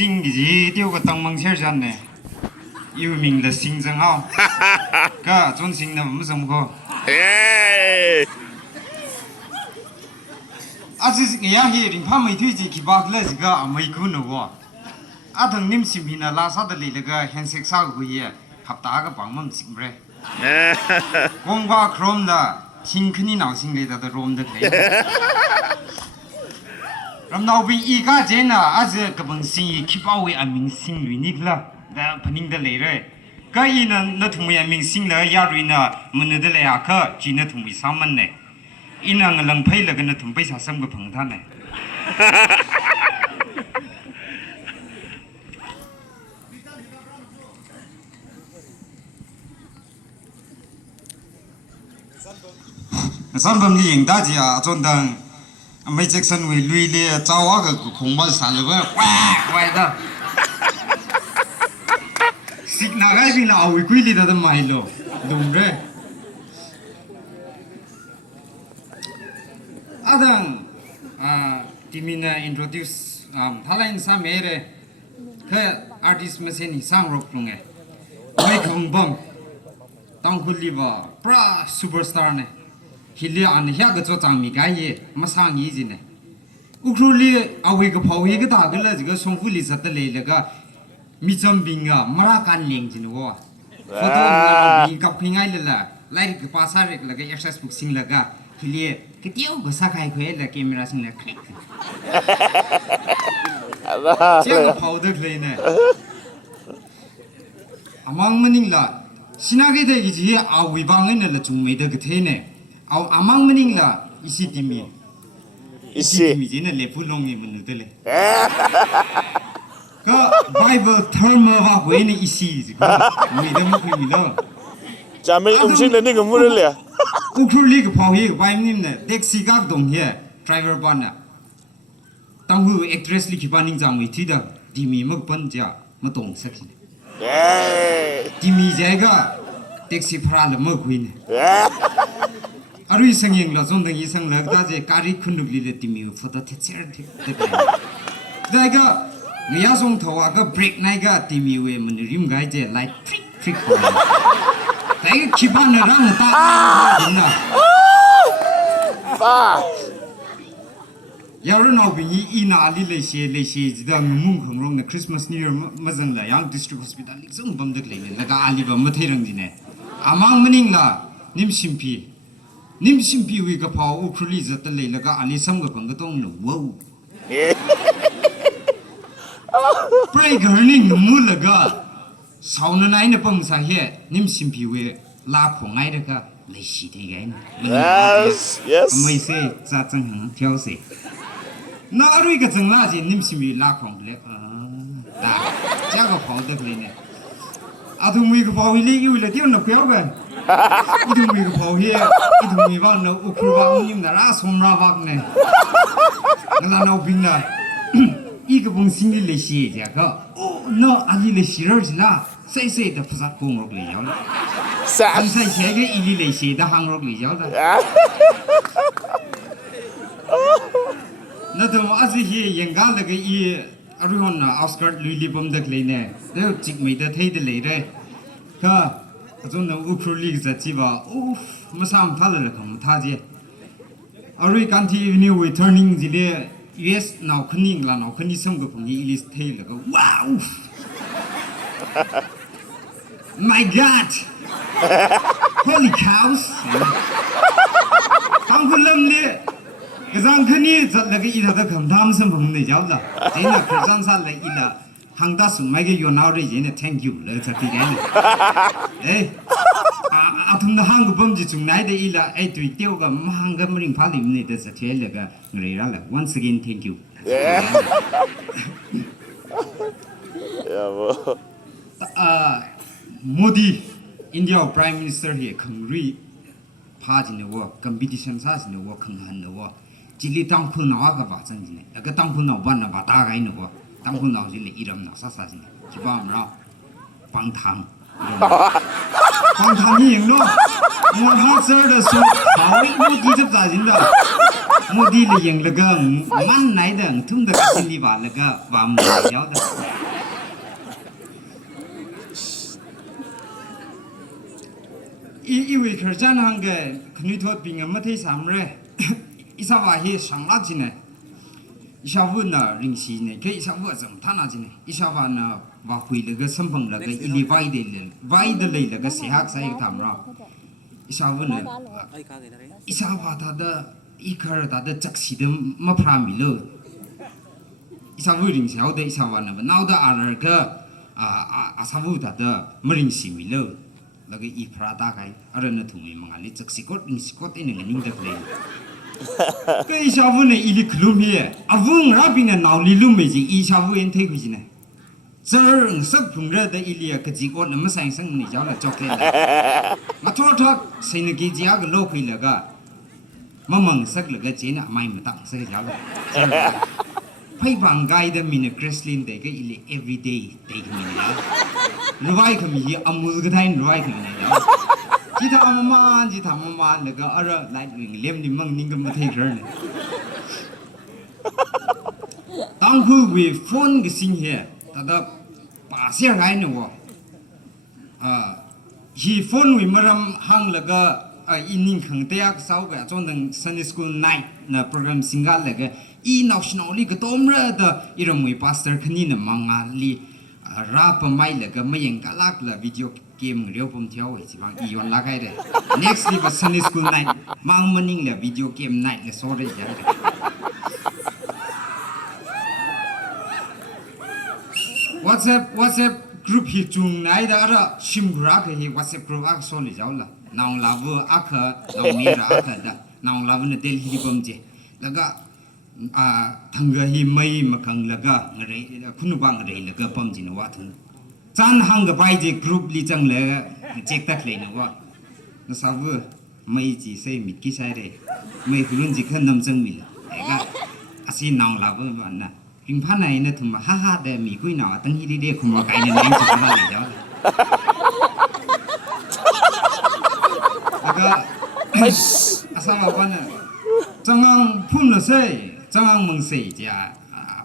星级丢个当蒙线上呢，有名的星真好，个中心的没什么个。哎，啊，这是人家去人怕没推荐去巴克这个没可能哇。啊，等你们视频啊拉萨的里那个黑色啥个会议，合大个帮忙行不嘞？光挂 Chrome 的，新肯定闹心里的ROM 的可以。然后边一家人呢，啊这个本生意去保卫明星瑞尼了，那肯定的来了。个一呢，那同为明星了，亚瑞呢，们那的来啊个，只那同为上门呢，一呢个冷配了个那同被啥什么碰他呢？上班的人大家啊，中等。ไม่เจ็กสันวิลุยเลี้ยเจ้าว่าก็คงมาสั่นเลยว่าแหวกแหวกนะสิกนักไอ้พี่เราเอาวิคุยลีแต่ไม่หรอกดูมเร่อาดังที่มีน่ะ introduce ท่าไรน์สามเอเร่คือ artist มาเส้นสร้างรบลงไงไม่คงบังต้องคุณลีว่าปรา superstar เนี่ยฮิลีอันนี้ก็จะจังมีกันยี่มาสร้างยี่จีเนี่ยอุครุลีเอาไว้ก็พอไว้ก็ตากันแล้วจะก็ส่งฟุลิสัตว์เลยแล้วก็มีจำบิงอ่ะมารากันเลี้ยงจีนัวฟอโต้มีกับพิงไงเลยล่ะไล่กับภาษาเร็กแล้วก็ access book สิ่งแล้วก็ฮิลีก็เที่ยวก็สักใครคุยแล้วแคมราสิ่งแล้วคลิกเจ้าก็พอดึกเลยเนี่ยอามังมันนี่ล่ะสินาเกตกี่จีเอาไว้บางเงินแล้วจุ่มไม่ได้ก็เท่เนี่ยเอาอามังมันนี่ล่ะอิสิติมีอิสิติมีจีน่ะเล็บพูดลงนี่มันนึกได้เลยก็ไบเบิลเทอร์มว่าเว้ยนี่อิสิสิก็ไม่ได้ไม่คุยมีแล้วจะไม่ชินเลยนี่ก็ไม่รู้เลยอุครุลีก็พอเฮียไบนี่เนี่ยเด็กสิกากตรงเฮียไดรเวอร์บ้านน่ะตั้งหูเอ็กเทรสลิขิบานิงจางไม่ที่เด้อดีมีมักปันจ้ามาตรงสักทีดีมีใจก็เด็กสิพราละมักคุยเนี่ยอารุยสังยังละจนถึงอีสังเลิกได้เจการีคุณนุกลีเลติมิวฟอตเทเซอร์ที่ได้ก็เงียส่งทว่าก็เบรกไหนก็ติมิวมันริมไกเจไลท์ทริกทริกแต่ก็คิดว่าน่ารักตาดีนะป้ายารุนเอาไปยี่อีน่าลีเลเช่จิตามุ่งของเราเนี่ยคริสต์มาสนิวย์มาจังเลยยังดิสทริกฮอสพิทอลลิซ่งบัมดึกเลยแล้วก็อาลีบัมมาเทรังจีเนี่ยอามังมันนิงละนิมชิมพีนิมชิมพีวิกพาวอุครุลีจัตเลยแล้วก็อาลีซัมกับพังก็ต้องหนูว้าวเปรย์กระนิ่งมูลแล้วก็สาวนั้นไอ้เนี่ยปั๊มสาเหตุนิมชิมพีวิลาของไอ้เด็กก็เลยสีที่ไงไม่ใช่จัดจังหังเที่ยวสิน่าอร่อยก็จังละจีนิมชิมพีลาของเลยได้จ้าก็พาวดึกเลยเนี่ยอาทุมีก็พาวฮิลีอยู่เลยเที่ยวนักเที่ยวกันอีทุมีก็พอเฮียอีทุมีว่าเราอุครุบาอุนิมนาราสมราวักเนี่ยนั่นเราบินนะอีกบุญสิ่งที่เลเซียจ้ะก็โอ้เนาะอันนี้เลเซียร์สิล่ะใส่แต่ภาษาคงรกเลยยาวละอันใส่เสียก็อีลีเลเซียแต่หางรกเลยยาวละนั่นตัวอาจจะเฮียยังกันเลยก็อีอรุณน่ะออสการ์ลุยลิบัมดักเลยเนี่ยเดี๋ยวจิกไม่ได้เท่เลยเลยก็จนเราอุครุลีก็จะจีบว่าโอ้มาสามพันเลยของท่าเจ้อารุยการที่นิวเทอร์นิ่งจีเล่ US นาวคนนี้ละนาวคนนี้ส่งกับผมยี่อิลิสเทลแล้วก็ว้าว My God Holy cows ตั้งคนเริ่มเลยกระซังคนนี้จัดแล้วก็อีท่าคำถามสมบูรณ์เลยจ้าละเจ้าน่ะกระซังสั่นเลยอีละหางตาสุ่มไม่ก็อยู่นาวเลยเจ้าเนี่ย Thank you เลยสักทีเดียวเอ้อาทุ่มtheหางก็บ่มจิจุงไหนเดียละไอ้ตัวเตี้ยวก็มาหางก็มาริงพาลิมเนี่ยแต่สักทีเลยก็เรียร่าละ Once again thank you โมดีอินเดีย Prime Minister เฮียคังรีพาจินว่า competition ซาจินว่าคังหันว่าจิลิตั้งคุณนาวก็ว่าจังจินแล้วก็ตั้งคุณนาวบ้านนาวตาไงนะว่าตั้งคุณนาวจิลิอีรำนาวซาจินคิดว่ามันเราปังทางปังทางนี่อย่างนู้นมัวฮัสเซอร์的说好莫迪这咋人的莫迪的赢了个蛮来的ทุ่ม的心里吧那个把木掉的อีวิเคราะห์จานหังเกขนุยทอดปิงมาที่สามเร่อิสาวาเฮสังลาจินเนอิสาวน่ะริงซีเนแค่อิสาวจำท่านาจินเนอิสาวน่ะว่าคุยแล้วก็สัมพันธ์แล้วก็อิลีไวเดลเลยแล้วก็เสียหักใส่ทำเราอิสาวน่ะอิสาวท่าเดอีคาร์ท่าเดจักสีเดมาพรามิโลอิสาวริงซีเอาเดอิสาวน่ะนาวเดอาร์ก็อาสาวท่าเดมาริงซีมิโลแล้วก็อีพระตาไก่อะไรนั่นทุ่มมังอาลิจักสิกอดนิสิกอดเองนิ่งเด็กเลยก็อีชาวเนี่ยอีลิคลุมเฮียอาวุงรับบินนาวลิลุมไม่จริงอีชาวเอ็นเทกุจินะเจอสักพุ่งเรื่องแต่อีเลียก็จิกอดนั่นไม่ใช่สังนี่จ้าละจ็อกเกอร์มาทอดทอดสิ่งที่จีอาก็โลกอีเลยก็มามังสักเลยก็เจน่ะไม่มาตั้งสักจ้าละไพ่บางไกด์มีเนี่ยคริสลินเด็กก็อีเลีย everyday เด็กมีเนี่ยรวยเขามีอามุสก็ได้รวยเขามีเนี่ยจีทำมาแล้วก็อะไรไล่เลี้ยงนี่มั่งนิ่งก็มาเทคเลยตั้งคู่วิฟอนก็สิ่งเหี้ยแต่ถ้าป่าเสียหายเนี่ยวะฮีฟอนวิมารำหังแล้วก็อินนิ่งขังเตียกสาวก็จนถึง Sunday School Night นะโปรแกรมสิงห์แล้วก็อีนักชนอลีก็ต้มเรื่องแต่อีรำวิพาสเตอร์คนนี้น่ะมังงาลีรับไม่แล้วก็ไม่ยังกลักละวิดีโอเกมเรียวผมเที่ยวไอ้สิบางอีวันละไงเด้ next week Sunday School Night มังมันนิ่งละวิดีโอเกม night ละโซ่ได้ยังไงWhatsApp group ฮิจุงไหนเด้อละชิมกราคือฮิ WhatsApp group อักโซลิจ้าละน้องลาวูอักน้องมีระอักเด้อน้องลาวูเนี่ยเดลฮีผมเจแล้วก็ทั้งก็ฮิไม่มาขังแล้วก็อะไรคุณบังอะไรแล้วก็ผมจินว่าถึงจานหังก็ไปเจกรุ๊ปลีจังเลยเจ๊กตักเลยนะว่าน่าสาวไม่จีเซมิดกี่ใช่เลยไม่คุณลุงจีขันน้ำจังมิลเอ้ก็อาศัยน้องลาวูว่านะริมพันไหนเนี่ยทุ่มฮ่าเดมีคุยหนาตั้งฮีดีเด็กคุณว่าไก่เนี่ยนั่งจะทำอะไรจ้าแล้วก็อาศัยว่าเนี่ยจังงังพุ่มละเซ่จังงังมึงเสียจ้า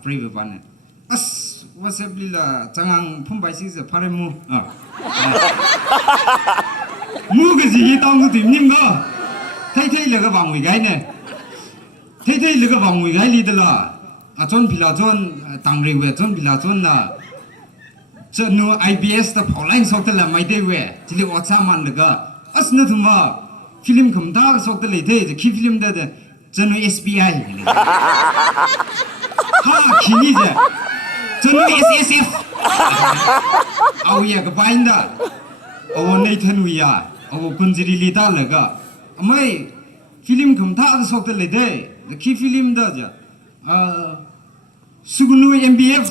ปรีบวันเนี่ยว่าเสพลีละจังงังพุ่มไปสิจะพาร์มูมูก็สิตั้งกูถิ่มนิ่งก็เท่ๆเลยก็วางไว้ไงเนี่ยเท่ๆเลยก็วางไว้ไงลีเดล่ะจนพิลาจนตั้งเรือจนพิลาจนน่ะจนนูIBS แต่พอไลน์ส่งแต่ละไม่ได้เว้ยที่เรียกว่าสามันเลยก็นั่นถึงว่าฟิล์มคำท้าส่งแต่ละเท่จะคิดฟิล์มเด็ดจนนู SBI ฮ่าขี้นี่จ้ะจนนู SSF เอาอย่างกับไปนั่นเอาในทันวิยาเอาคุณจิริลิตาเลยก็ไม่ฟิล์มคำท้าส่งแต่ละเท่จะคิดฟิล์มเด็ดจ้ะSugunu MBF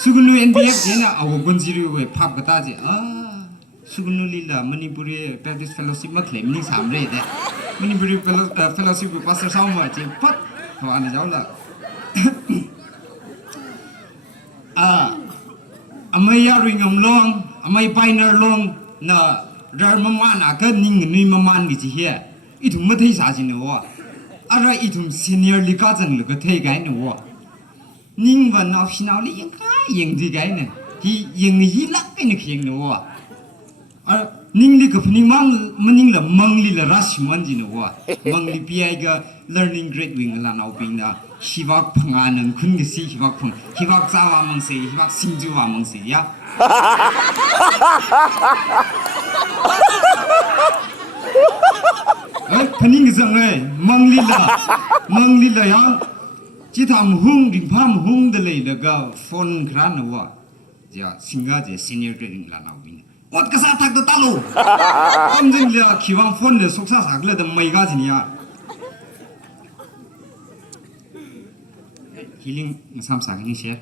Sugunu MBF jena awo gunjiri we phap kata je Sugunu lila Manipuri Baptist Fellowship ma claim ni samre de Manipuri Fellowship ko pastor saw ma je phat hawa ni jaw la amai ya ringam long amai pioneer long na dar mama na ka ning ni mama ni ji he I thu ma thai sa jin no waอะไรอีทุ่มซีเนียร์ลิกาจังเลยก็เทไกน์หนูว่านิ่งวันเอาชินเอาเลยยังไงยังที่ไกน์เนี่ยที่ยังยี่ลักไอ้นี่ยังหนูว่านิ่งลิกับนิ่งมันนิ่งละมังลิละรัชมันจีหนูว่ามังลิพี่ไอ้ก็ learning grade wing ละเอาเป็นนะฮิวักพังอันนั้นคุณก็สิฮิวักพังฮิวักจ้าวามังสิฮิวักสิงจูวามังสิยะพนิ่งจังเลยมังลีละยังที่ทำหุ่งริมพามหุ่งเดเลยแล้วก็ฟอนครานว่าจะสิงห์จะ senior grading ละนาวินวัดกษัตริย์ทักตะลุทำจริงเลยคิดว่าฟอนเลยสุขสักเลยแต่ไม่ก็จริงอ่ะ healing ซ้ำสักนี่เชีย